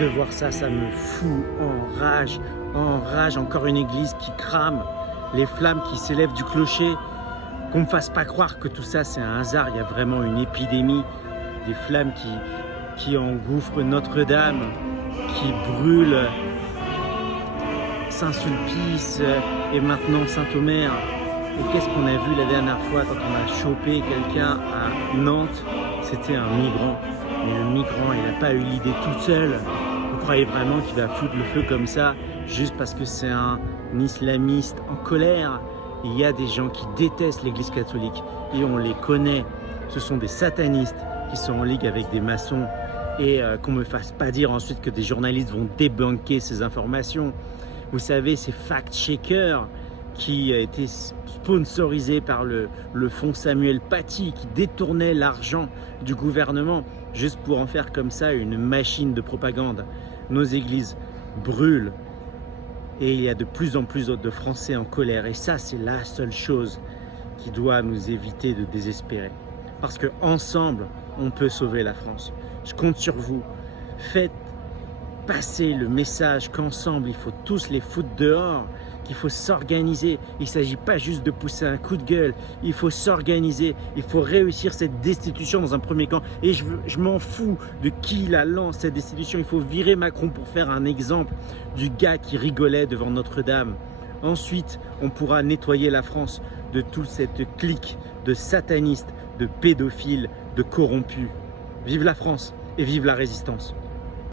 de voir ça, ça me fout en rage, en rage. Encore une église qui crame, les flammes qui s'élèvent du clocher. Qu'on ne me fasse pas croire que tout ça c'est un hasard, il y a vraiment une épidémie, des flammes qui engouffrent Notre-Dame, qui brûlent Saint-Sulpice et maintenant Saint-Omer. Et qu'est-ce qu'on a vu la dernière fois quand on a chopé quelqu'un à Nantes? C'était un migrant. Mais le migrant, il n'a pas eu l'idée toute seule. Vous croyez vraiment qu'il va foutre le feu comme ça juste parce que c'est un islamiste en colère? Il y a des gens qui détestent l'Église catholique et on les connaît. Ce sont des satanistes qui sont en ligue avec des maçons et qu'on ne me fasse pas dire ensuite que des journalistes vont débunker ces informations. Vous savez, ces fact-checkers qui a été sponsorisé par le fonds Samuel Paty qui détournait l'argent du gouvernement juste pour en faire comme ça une machine de propagande. Nos églises brûlent et il y a de plus en plus de Français en colère et ça c'est la seule chose qui doit nous éviter de désespérer parce qu'ensemble on peut sauver la France. Je compte sur vous, faites passer le message qu'ensemble il faut tous les foutre dehors, qu'il faut s'organiser. Il ne s'agit pas juste de pousser un coup de gueule, il faut s'organiser, il faut réussir cette destitution dans un premier temps. Et je m'en fous de qui la lance cette destitution, il faut virer Macron pour faire un exemple du gars qui rigolait devant Notre-Dame. Ensuite, on pourra nettoyer la France de toute cette clique de satanistes, de pédophiles, de corrompus. Vive la France et vive la résistance!